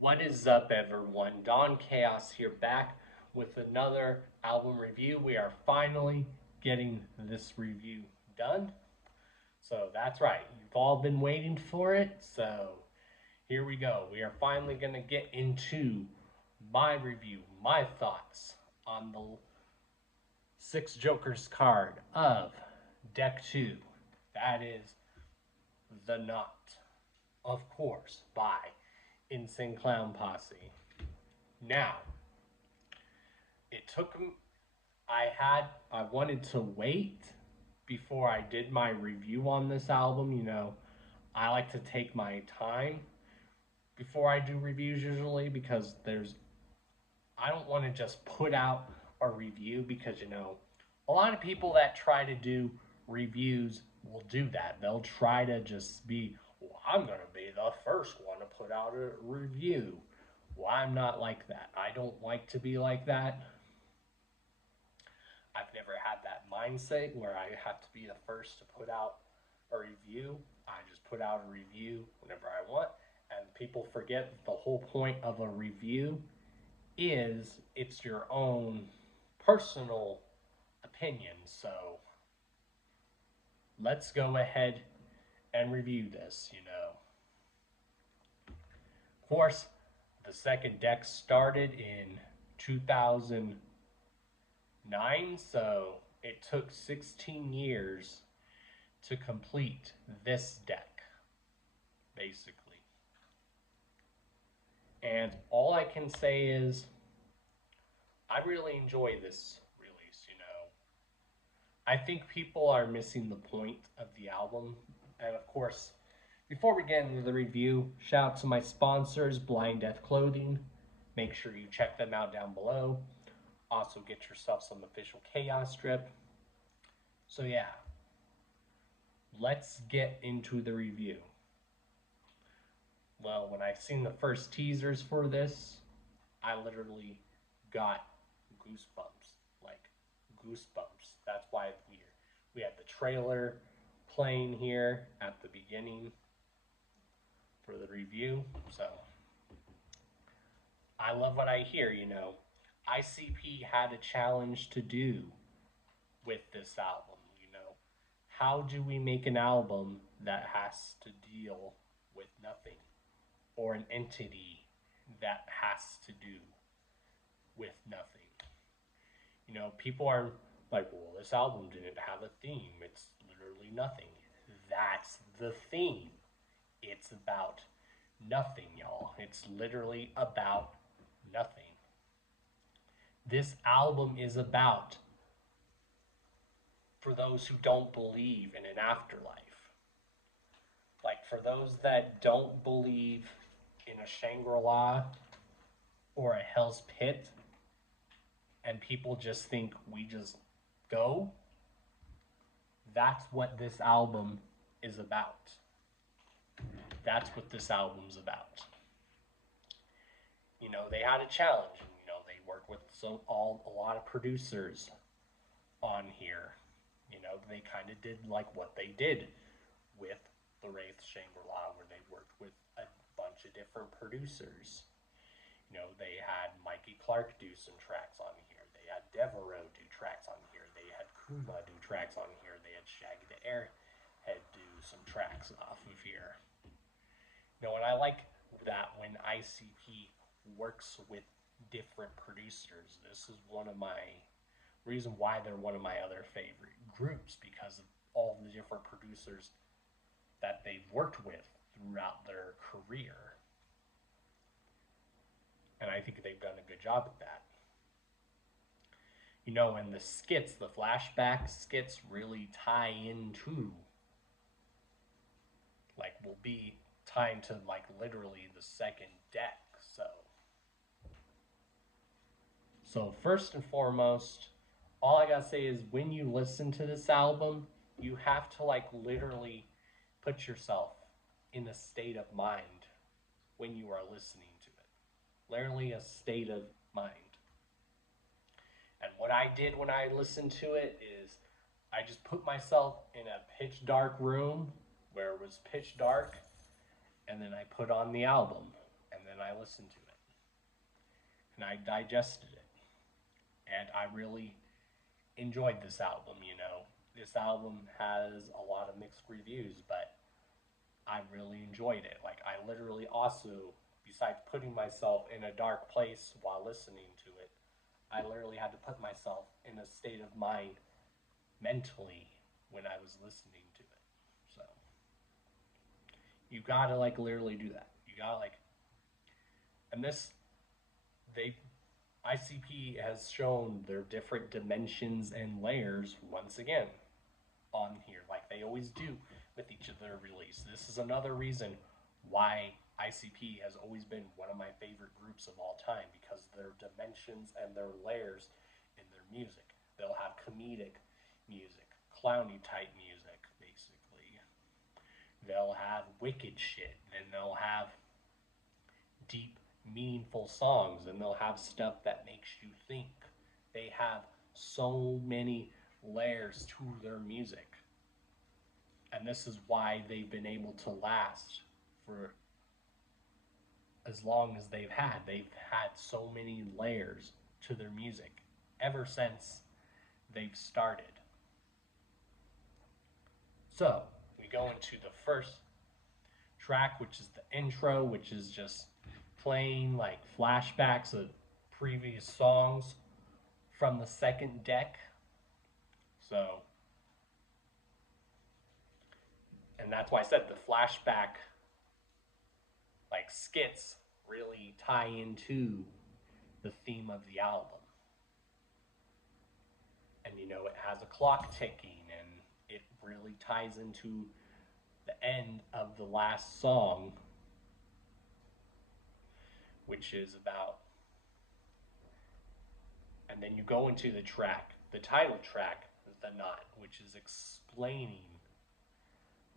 What is up, everyone? Don Chaos here, back with another album review. We are finally getting this review done. So that's right, you've all been waiting for it. So here we go. We are finally going to get into my review, my thoughts on the Six Jokers card of Deck 2. That is The Naught, of course, by Insane Clown Posse. Now, it took I wanted to wait before I did my review on this album. I like to take my time before I do reviews usually because I don't want to just put out a review because a lot of people that try to do reviews will do that. They'll try to just be, well, I'm going to be the first one to put out a review. Well, I'm not like that. I don't like to be like that. I've never had that mindset where I have to be the first to put out a review. I just put out a review whenever I want. And people forget that the whole point of a review is it's your own personal opinion. So let's go ahead and review this. Of course, the second deck started in 2009, so it took 16 years to complete this deck, basically. And all I can say is I really enjoy this release. I think people are missing the point of the album. And of course, before we get into the review, shout out to my sponsors, Blind Death Clothing. Make sure you check them out down below. Also get yourself some official Chaos strip. So yeah, let's get into the review. Well, when I seen the first teasers for this, I literally got goosebumps, like goosebumps. That's why we had the trailer playing here at the beginning for the review. So I love what I hear. ICP had a challenge to do with this album. How do we make an album that has to deal with nothing, or an entity that has to do with nothing? People are like, well, this album didn't have a theme. It's literally nothing. That's the theme. It's about nothing, y'all. It's literally about nothing. This album is about, for those who don't believe in an afterlife, like for those that don't believe in a Shangri-La or a Hell's Pit, and people just think we just go, that's what this album is about. That's what this album's about. They had a challenge. They worked with a lot of producers on here. They kind of did like what they did with the Wraith Shangri-La, where they worked with a bunch of different producers. They had Mikey Clark do some tracks on here. They had Devereaux do tracks on here. They had Kuma do tracks on here. They had Shaggy the Airhead do some tracks off of here. And I like that when ICP works with different producers. This is one of my reason why they're one of my other favorite groups, because of all the different producers that they've worked with throughout their career. And I think they've done a good job at that. And the skits, the flashback skits, really tie into, will be tied to, literally the second deck. So first and foremost, all I gotta say is when you listen to this album, you have to, literally put yourself in a state of mind when you are listening to it. Literally a state of mind. And what I did when I listened to it is I just put myself in a pitch dark room where it was pitch dark, and then I put on the album, and then and I listened to it and I digested it, and I really enjoyed this album. This album has a lot of mixed reviews, but I really enjoyed it. Like, I literally also, besides putting myself in a dark place while listening to it, I literally had to put myself in a state of mind mentally when I was listening to it. So you gotta like literally do that. You gotta like, and this, they, ICP has shown their different dimensions and layers once again on here, like they always do with each of their release. This is another reason why ICP has always been one of my favorite groups of all time, because their dimensions and their layers in their music. They'll have comedic music, clowny type music, basically. They'll have wicked shit, and they'll have deep, meaningful songs, and they'll have stuff that makes you think. They have so many layers to their music. And this is why they've been able to last for as long as they've had. They've had so many layers to their music ever since they've started. So, we go into the first track, which is the intro, which is just playing like flashbacks of previous songs from the second deck. So, and that's why I said the flashback like skits really tie into the theme of the album. And it has a clock ticking, and it really ties into the end of the last song, which is about, and then you go into the track, the title track, The Naught, which is explaining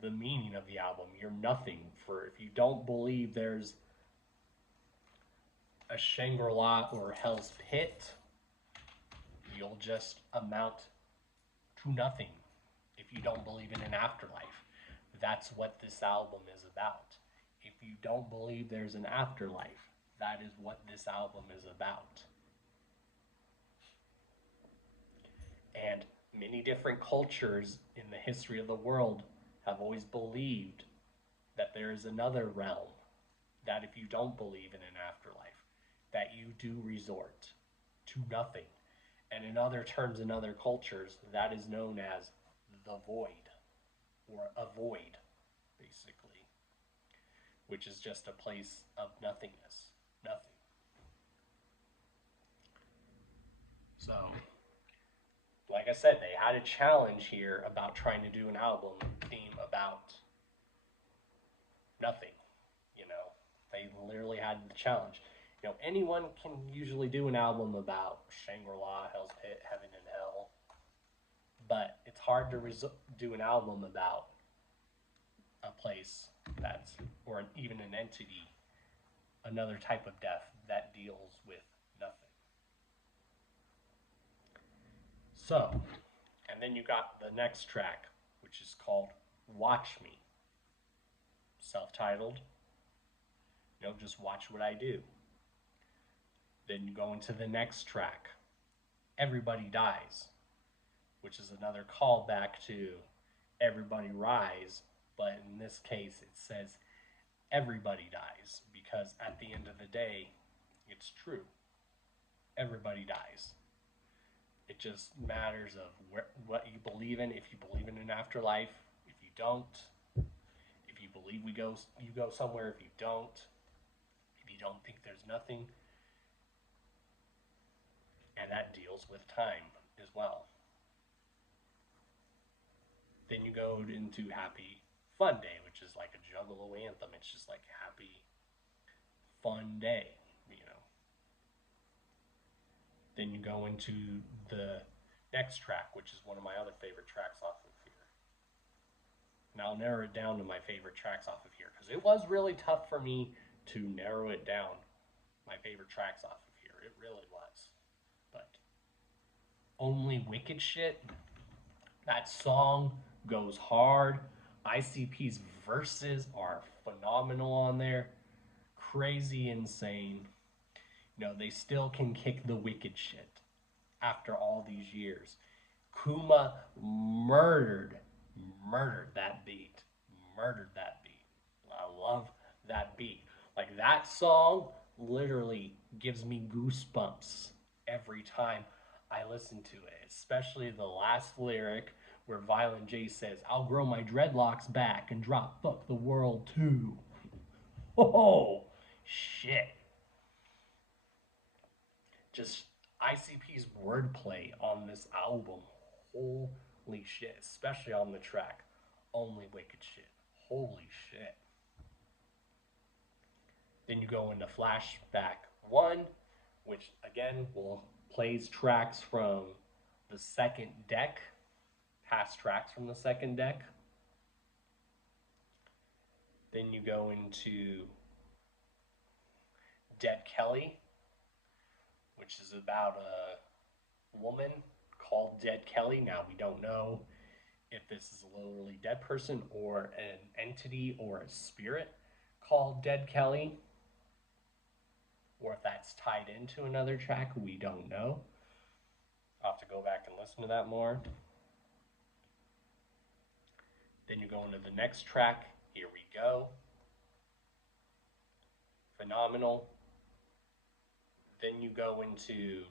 the meaning of the album. You're nothing. For if you don't believe there's a Shangri-La or Hell's Pit, you'll just amount to nothing if you don't believe in an afterlife. That's what this album is about. If you don't believe there's an afterlife, that is what this album is about. And many different cultures in the history of the world have always believed that there is another realm, that if you don't believe in an afterlife, that you do resort to nothing. And in other terms, in other cultures, that is known as the void, or a void, basically, which is just a place of nothingness, nothing. So, like I said, they had a challenge here about trying to do an album theme about nothing. They literally had the challenge. Anyone can usually do an album about Shangri-La, Hell's Pit, Heaven and Hell, but it's hard to do an album about a place or even an entity, another type of death that deals with nothing. So, and then you got the next track, which is called Watch Me, self-titled. Just watch what I do. Then you go into the next track, Everybody Dies, which is another callback to Everybody Rise, but in this case it says everybody dies, because at the end of the day, it's true. Everybody dies. It just matters of what you believe in. If you believe in an afterlife, if you don't, if you believe you go somewhere, if you don't think there's nothing. And that deals with time as well. Then you go into Happy Fun Day, which is like a Juggalo anthem. It's just like happy, fun day, Then you go into the next track, which is one of my other favorite tracks off of here. And I'll narrow it down to my favorite tracks off of here, because it was really tough for me to narrow it down, my favorite tracks off of here. It really was. But Only Wicked Shit, that song goes hard. ICP's verses are phenomenal on there. crazy insane. You know, they still can kick the wicked shit after all these years. Kuma murdered that beat. Murdered that beat. I love that beat. Like that song literally gives me goosebumps every time I listen to it, especially the last lyric where Violent J says, "I'll grow my dreadlocks back and drop fuck the world too." Oh, shit. Just ICP's wordplay on this album. Holy shit. Especially on the track Only Wicked Shit. Holy shit. Then you go into Flashback 1, which again plays tracks from the second deck, past tracks from the second deck. Then you go into Dead Kelly, which is about a woman called Dead Kelly. Now, we don't know if this is a literally dead person or an entity or a spirit called Dead Kelly, or if that's tied into another track. We don't know. I'll have to go back and listen to that more. Then you go into the next track, Here We Go. Phenomenal. Then you go into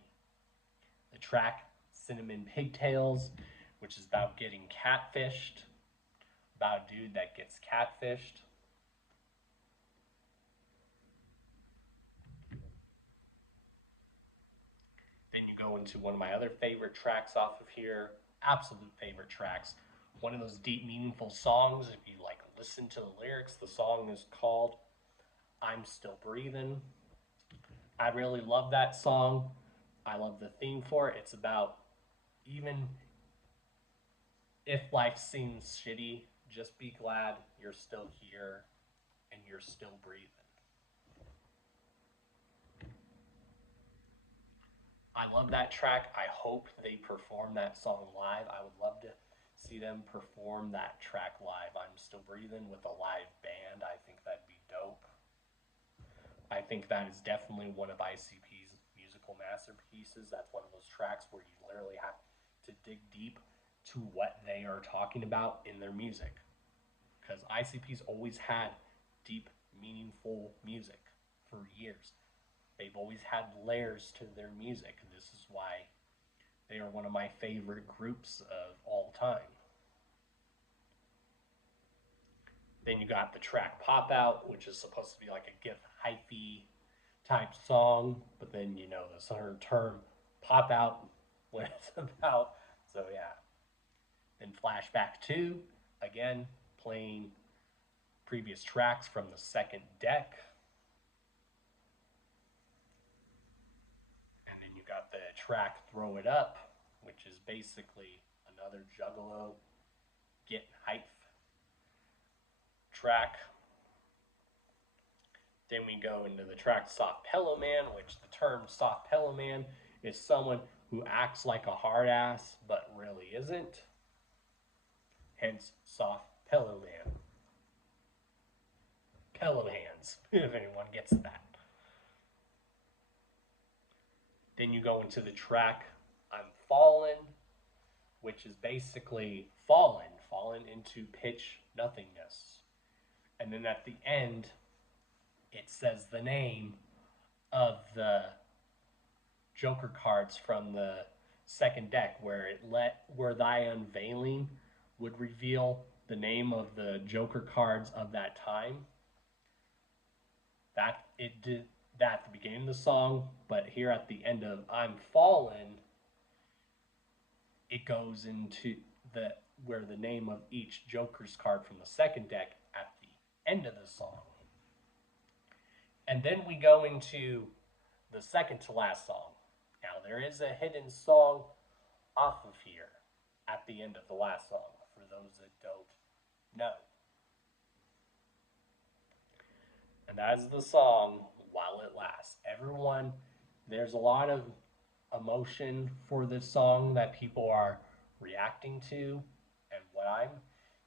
the track Cinnamon Pigtails, which is about getting catfished, about a dude that gets catfished. Then you go into one of my other favorite tracks off of here, absolute favorite tracks. One of those deep, meaningful songs. If you like listen to the lyrics, the song is called I'm Still Breathing. I really love that song. I love the theme for it. It's about even if life seems shitty, just be glad you're still here and you're still breathing. I love that track. I hope they perform that song live. I would love to see them perform that track live. I'm Still Breathing with a live band. I think that'd be dope. I think that is definitely one of ICP's musical masterpieces. That's one of those tracks where you literally have to dig deep to what they are talking about in their music. Because ICP's always had deep, meaningful music for years. They've always had layers to their music. This is why they are one of my favorite groups of all time. Then you got the track Pop Out, which is supposed to be like a gift hyphy type song, but then you know the term pop out what it's about. So yeah. Then Flashback 2, again, playing previous tracks from the second deck. And then you got the track Throw It Up, which is basically another Juggalo get hype track. Then we go into the track Soft Pillow Man, which the term Soft Pillow Man is someone who acts like a hard ass but really isn't. Hence, Soft Pillow Man. Pillow hands, if anyone gets that. Then you go into the track I'm Fallen, which is basically fallen into pitch nothingness. And then at the end, it says the name of the Joker cards from the second deck, where thy unveiling would reveal the name of the Joker cards of that time. That it did that at the beginning of the song, but here at the end of I'm Fallen, it goes into where the name of each Joker's card from the second deck at the end of the song. And then we go into the second to last song. Now there is a hidden song off of here at the end of the last song, for those that don't know. And that is the song While It Lasts. Everyone, there's a lot of emotion for this song that people are reacting to, and what I'm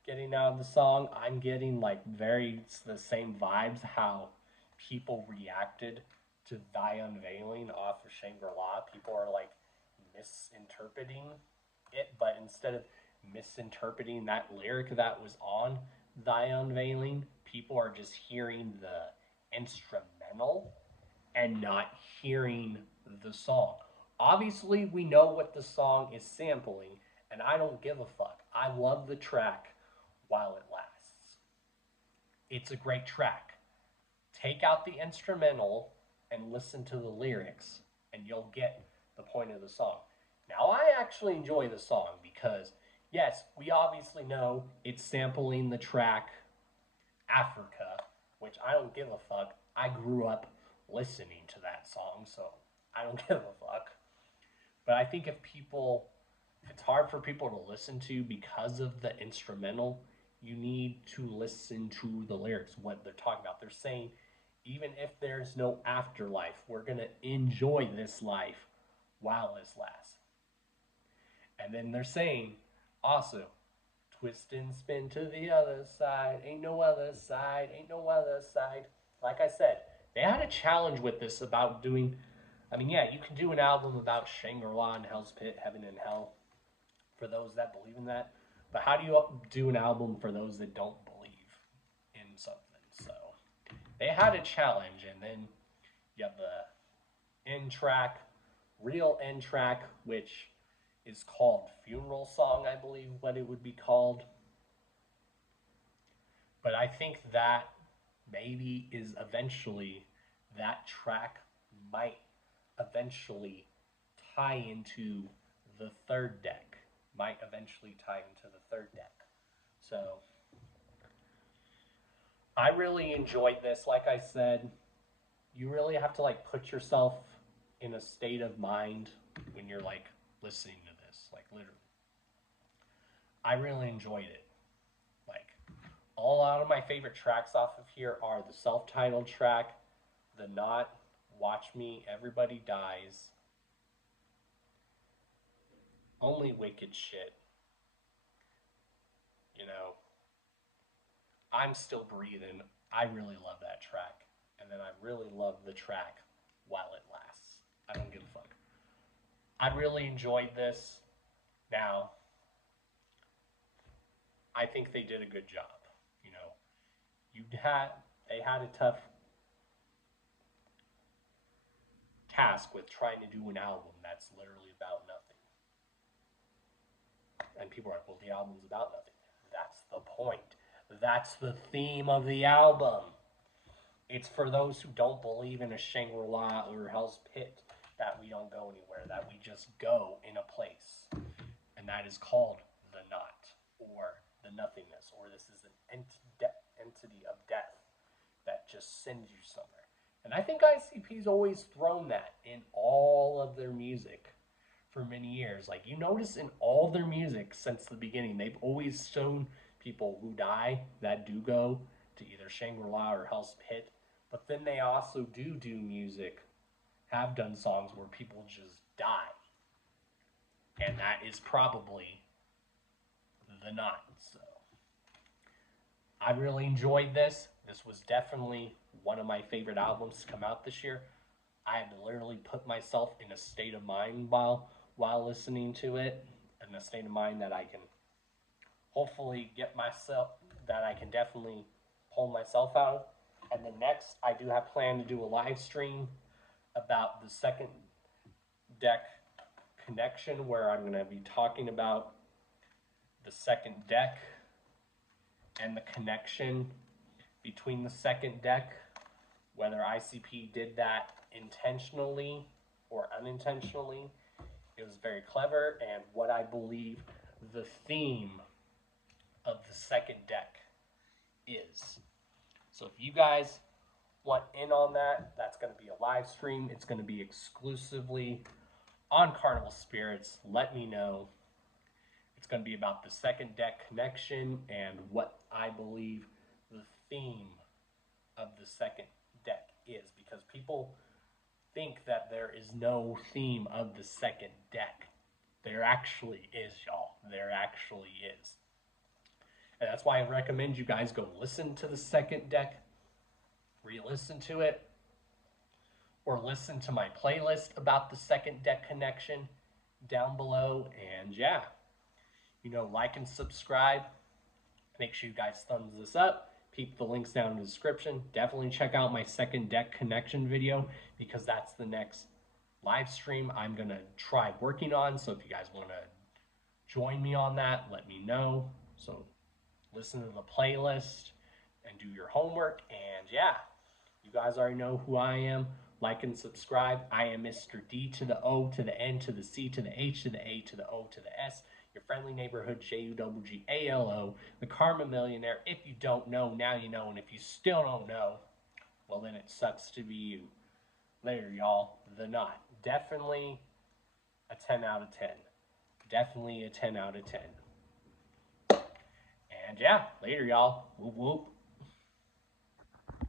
getting out of the song, I'm getting like the same vibes how people reacted to Thy Unveiling off of Shangri-La. People are like misinterpreting it, but instead of misinterpreting that lyric that was on Thy Unveiling, people are just hearing the instrumental and not hearing the song. Obviously, we know what the song is sampling, and I don't give a fuck. I love the track while it lasts. It's a great track. Take out the instrumental and listen to the lyrics, and you'll get the point of the song. Now, I actually enjoy the song because, yes, we obviously know it's sampling the track Africa, which I don't give a fuck. I grew up listening to that song, so I don't give a fuck. But I think if it's hard for people to listen to because of the instrumental, you need to listen to the lyrics, what they're talking about. They're saying, even if there's no afterlife, we're going to enjoy this life while it lasts. And then they're saying, also, twist and spin to the other side. Ain't no other side. Ain't no other side. Like I said, they had a challenge with this about doing... I mean, yeah, you can do an album about Shangri-La and Hell's Pit, Heaven and Hell, for those that believe in that. But how do you do an album for those that don't believe in something? So they had a challenge, and then you have the end track, real end track, which is called Funeral Song, I believe what it would be called. But I think that maybe is eventually, that track might eventually tie into the third deck. Might eventually tie into the third deck. So, I really enjoyed this. Like I said, you really have to like put yourself in a state of mind when you're like listening to this, like literally. I really enjoyed it. Like, all out of my favorite tracks off of here are the self-titled track, The Naught, Watch Me, Everybody Dies, Only Wicked Shit, you know, I'm Still Breathing. I really love that track. And then I really love the track While It Lasts. I don't give a fuck. I really enjoyed this. Now, I think they did a good job. You know, they had a tough task with trying to do an album that's literally about nothing. And people are like, well, the album's about nothing. That's the point. That's the theme of the album. It's for those who don't believe in a Shangri-La or Hell's Pit that we don't go anywhere, that we just go in a place. And that is called the Naught, or the nothingness, or this is an entity of death that just sends you somewhere. And I think ICP's always thrown that in all of their music for many years. Like, you notice in all their music since the beginning, they've always shown people who die that do go to either Shangri-La or Hell's Pit. But then they also do music, have done songs where people just die. And that is probably the Naught. So I really enjoyed this. This was definitely one of my favorite albums to come out this year. I had to literally put myself in a state of mind while listening to it, in a state of mind that I can hopefully that I can definitely pull myself out of. And then next, I do have planned to do a live stream about the second deck connection, where I'm going to be talking about the second deck and the connection between the second deck, whether ICP did that intentionally or unintentionally. It was very clever, and what I believe the theme of the second deck is. So if you guys want in on that, that's going to be a live stream. It's going to be exclusively on Carnival Spirits. Let me know. It's going to be about the second deck connection and what I believe the theme of the second deck is, because people think that there is no theme of the second deck. There actually is, y'all. There actually is. And that's why I recommend you guys go listen to the second deck, re-listen to it, or listen to my playlist about the second deck connection down below. And yeah, like and subscribe. Make sure you guys thumbs this up. Keep the links down in the description. Definitely check out my second deck connection video because that's the next live stream I'm going to try working on. So if you guys want to join me on that, let me know. So listen to the playlist and do your homework. And yeah, you guys already know who I am. Like and subscribe. I am Mr. D to the O to the N to the C to the H to the A to the O to the S. Your friendly neighborhood Juggalo, the Karma Millionaire. If you don't know, now you know. And if you still don't know, well, then it sucks to be you. Later, y'all. The Knot. Definitely a 10 out of 10. Definitely a 10 out of 10. And yeah, later, y'all. Whoop, whoop.